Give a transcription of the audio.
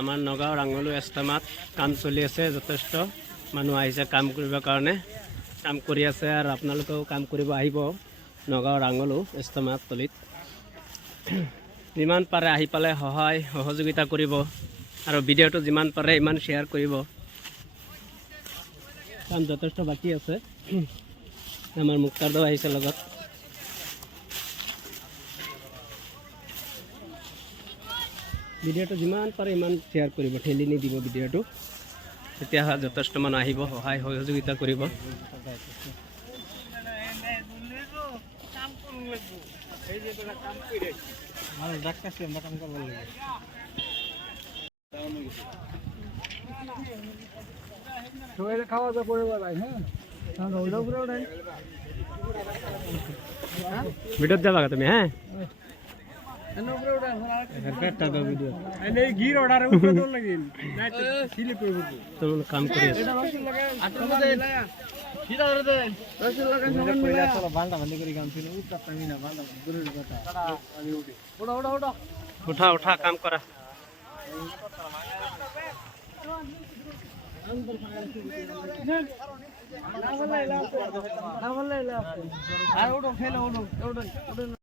আমাৰ নগাঁও ৰাঙলু এষ্টামাত কাম চলি আছে, যথেষ্ট মানুহ আহিছে কাম কৰিবৰ কাৰণে, কাম কৰি আছে আৰু আপোনালোকেও কাম কৰিব আহিব নগাঁও ৰাঙলু এষ্টামাত তলিত। যিমান পাৰে আহি পালে সহায় সহযোগিতা কৰিব আৰু ভিডিঅ'টো যিমান পাৰে ইমান শ্বেয়াৰ কৰিব। কাম যথেষ্ট বাকী আছে, আমাৰ মুক্তাৰদাও আহিছে লগত। ভিডিঅ'টো যিমান পাৰে ইমান শ্বেয়াৰ কৰিব, ঠেলি নিদিব ভিডিঅ'টো, তেতিয়াহ'লে যথেষ্ট মানুহ আহিব, সহায় সহযোগিতা কৰিব। খাওয়া দাওয়া করে ভাই, হ্যাঁ ভিডিঅ'ত যাবা তুমি? হ্যাঁ কাম কৰি আছে। উঠা উঠা কাম কৰা।